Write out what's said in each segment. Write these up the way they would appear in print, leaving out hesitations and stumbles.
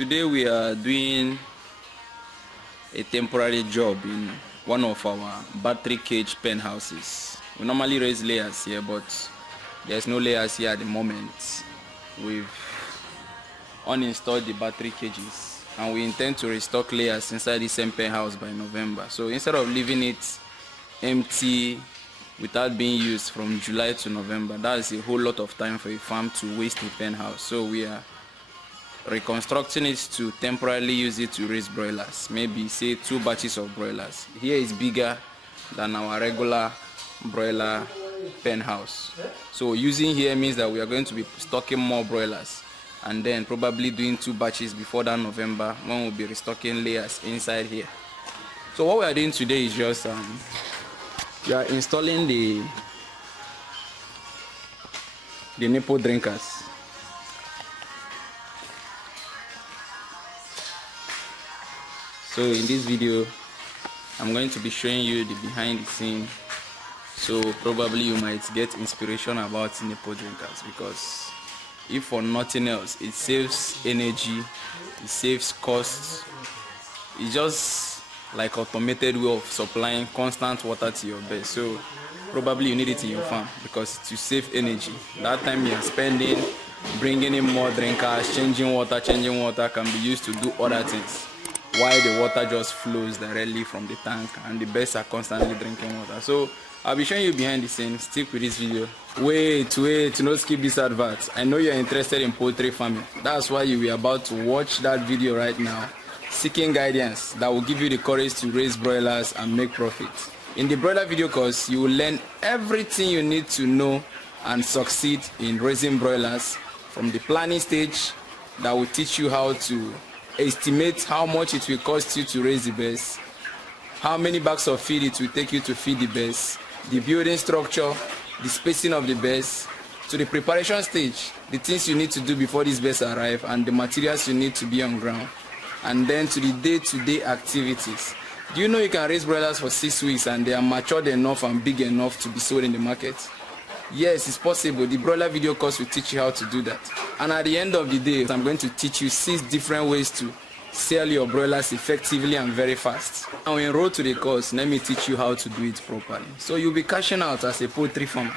today we are doing a temporary job in one of our battery cage pen houses. We normally raise layers here, but there's no layers here at the moment. We've uninstalled the battery cages and we intend to restock layers inside the same pen house by November. So instead of leaving it empty without being used from July to November, that's a whole lot of time for a farm to waste a pen house. So we are reconstructing it to temporarily use it to raise broilers, maybe say 2 batches of broilers. Here is bigger than our regular broiler pen house, so using here means that we are going to be stocking more broilers and then probably doing 2 batches before that November when we'll be restocking layers inside here. So what we are doing today is just we are installing the nipple drinkers. So in this video I'm going to be showing you the behind the scene, so probably you might get inspiration about nipple drinkers, because if for nothing else, it saves energy, it saves costs. It's just like automated way of supplying constant water to your bed. So probably you need it in your farm because to save energy. That time you are spending bringing in more drinkers, changing water can be used to do other things, while the water just flows directly from the tank and the birds are constantly drinking water. So I'll be showing you behind the scenes. Stick with this video. Wait, not skip this advert. I know you're interested in poultry farming. That's why you were about to watch that video right now, seeking guidance that will give you the courage to raise broilers and make profit. In the broiler video course, you will learn everything you need to know and succeed in raising broilers, from the planning stage that will teach you how to estimate how much it will cost you to raise the birds, how many bags of feed it will take you to feed the birds, the building structure, the spacing of the birds, to the preparation stage, the things you need to do before these birds arrive and the materials you need to be on ground, and then to the day-to-day activities. Do you know you can raise broilers for 6 weeks and they are matured enough and big enough to be sold in the market? Yes, it's possible. The broiler video course will teach you how to do that. And at the end of the day, I'm going to teach you 6 different ways to sell your broilers effectively and very fast. Now enroll to the course, let me teach you how to do it properly, so you'll be cashing out as a poultry farmer.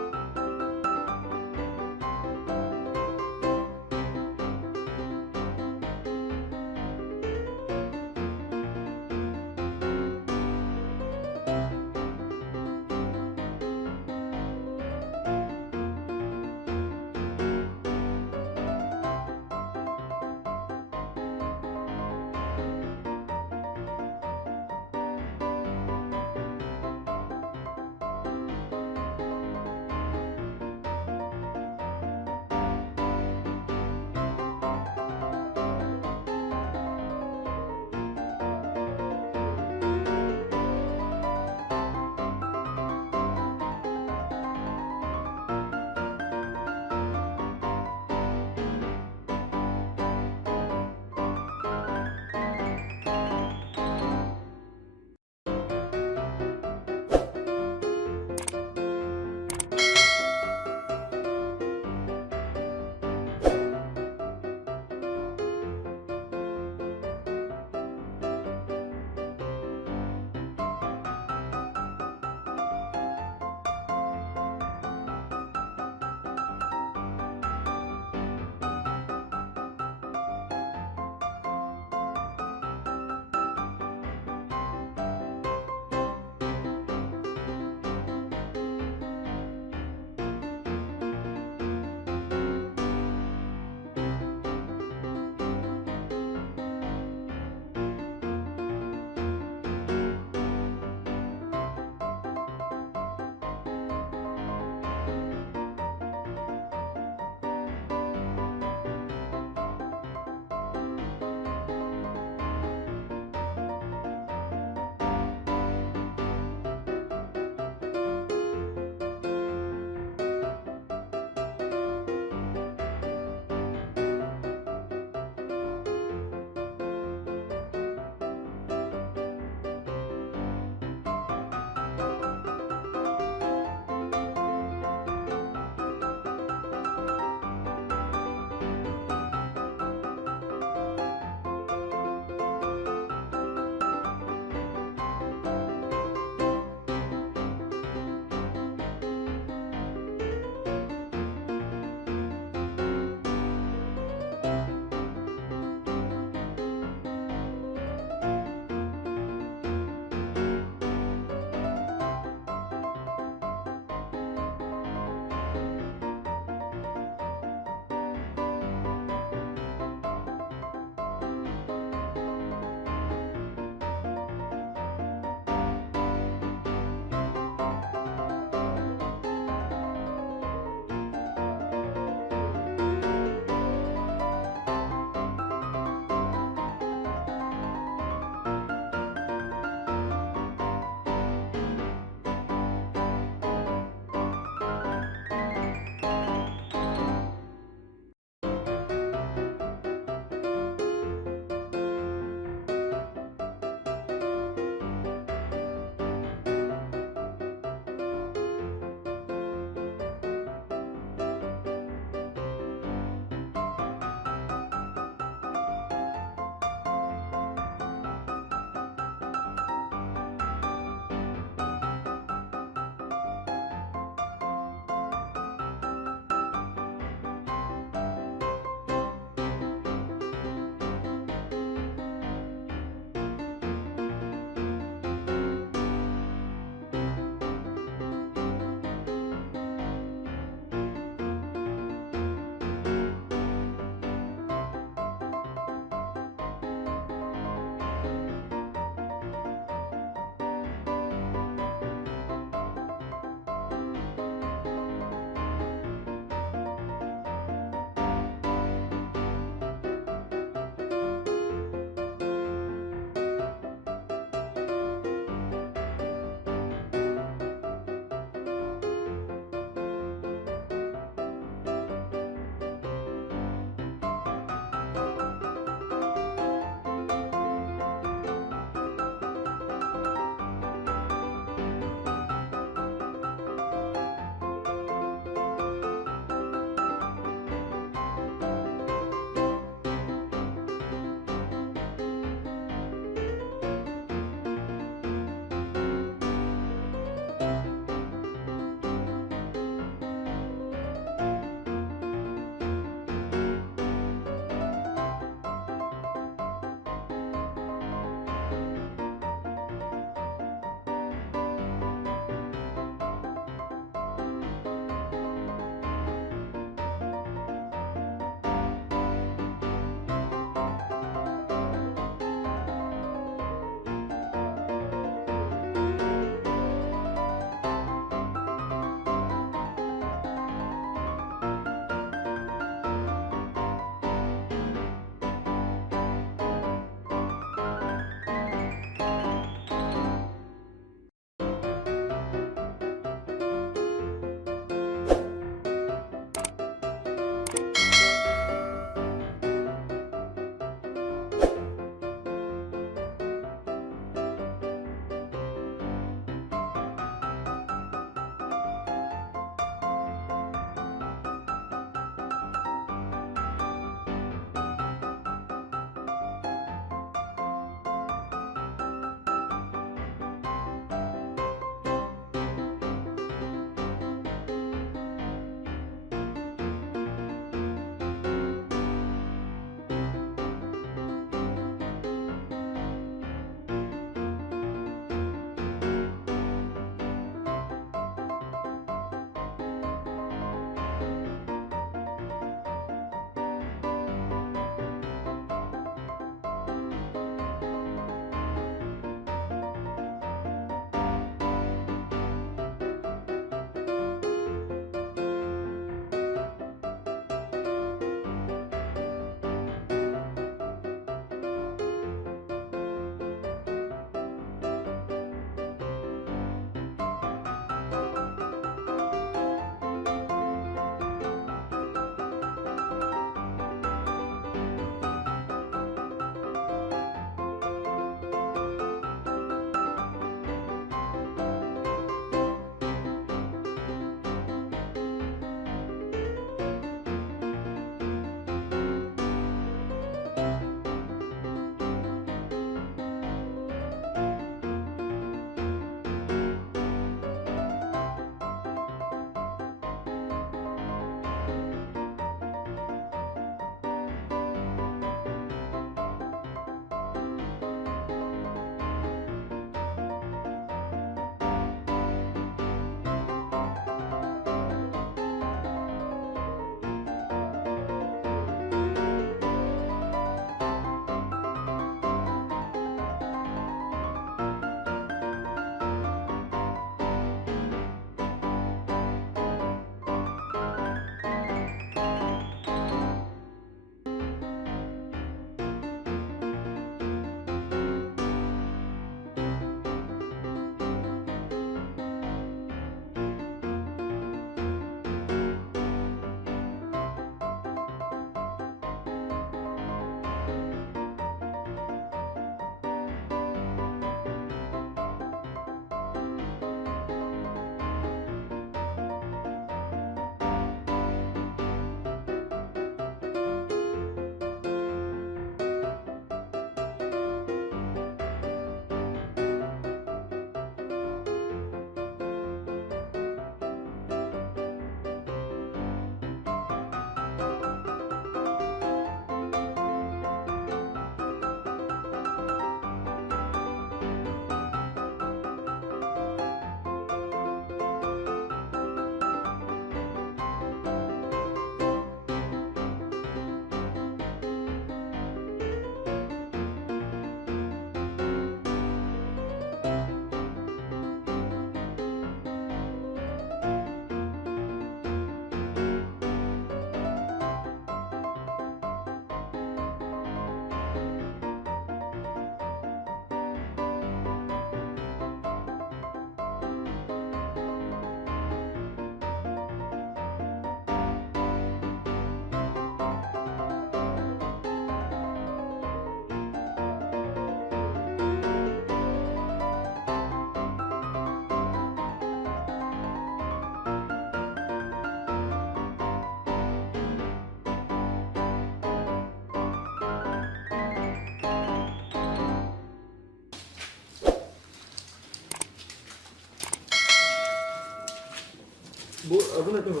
Abu na tuba.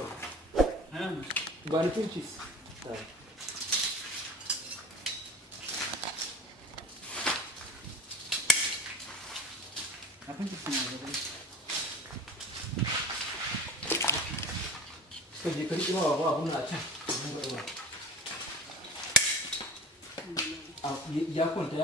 Ba ni pinches. Apa sih ini? Kerja kerja apa abu na acha. Ya conta.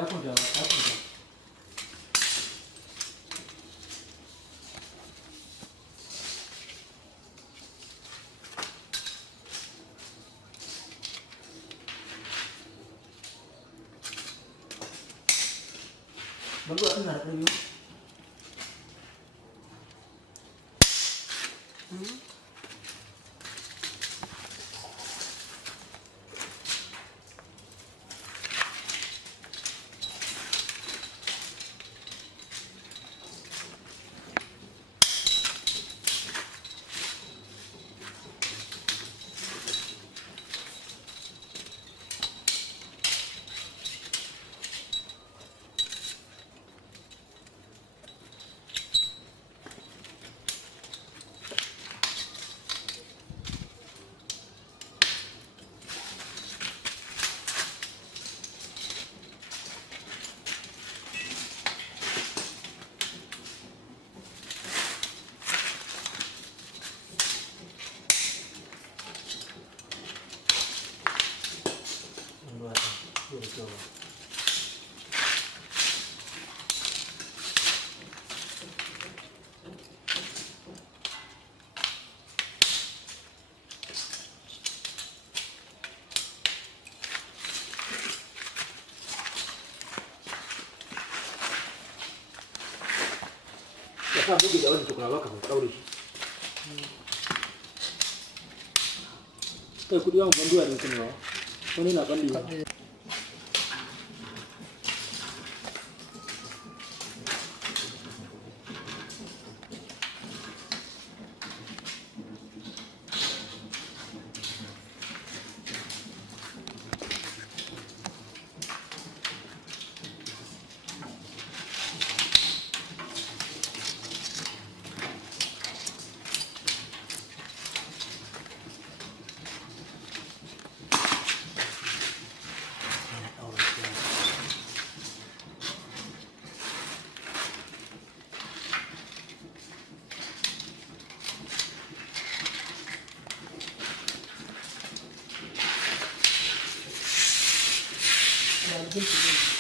Bagus aku nak review. Sa bugi da wani tukuna baka daure shi kai kudi yawan banduwa din kuma wani na kalli Thank you.